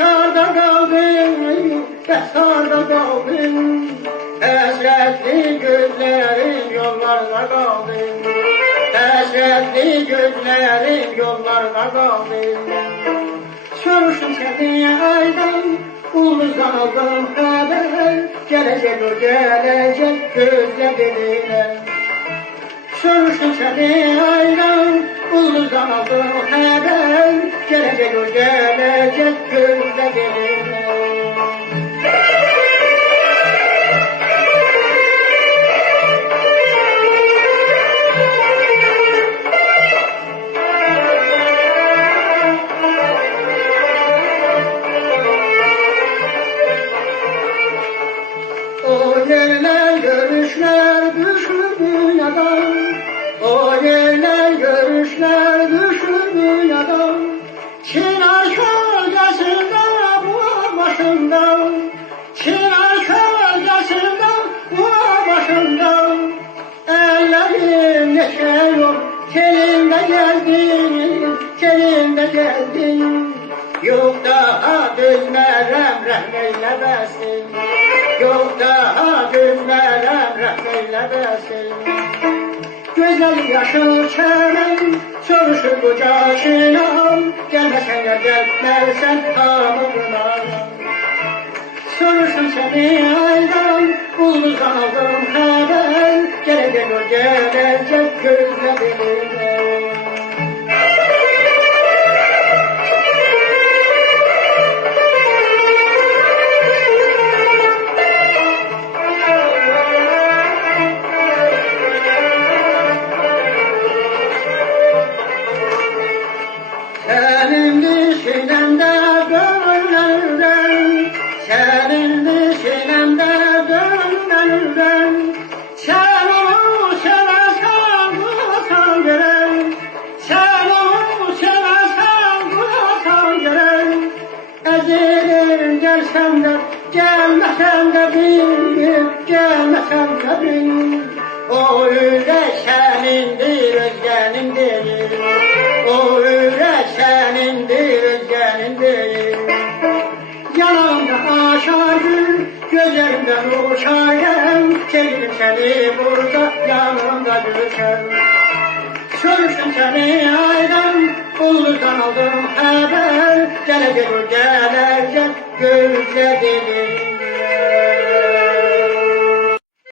Behsarda kaldım, behsarda kaldım. Hasretli gözlerim yollarda kaldım. Hasretli gözlerim yollarda kaldım. Soruştum seni aydan, ulduzdan aldım haber. Gelecek o gelecek gözle dediler. Soruştum seni aydan, ulduzdan aldım haber. Gelecek o gelecek gözle dediler. O yerler görüşler düşür dünyadan. O yerler görüşler düşür dünyadan. Çınar kölgesinde bu başından. Çınar kölgesinde bu başından. Ellerim neşiyor, kelinde geldin, kelinde geldin. Yok daha düzmerem rahmeylemesin. Yok daha düzmerem rahmeylemesin. Güzel yaşıl çenem, soruşur koca çınam. Gelmesen de gelmezsen tamamına. Soruştum seni aydan, ulduzdan aldım haber. Gelecek o gelecek gözlerimle. Senin düşünemde gönülden, senin düşünemde gönülden. Sen onu seversen bulursan gören, sen onu seversen bulursan gören. Ezilir gelsem de, gelmesem de bil, gelmesem de bil. O yürek senindir, özgenin değil. O yürek senindir, özgenin değil. Yanağımda aşar gül, gözlerimden uçarım. Sevgilim seni burada, yanımda düşer. Soruştum seni aydan, ulduzdan aldım haber. Gelecek o gelecek, gözle dedi.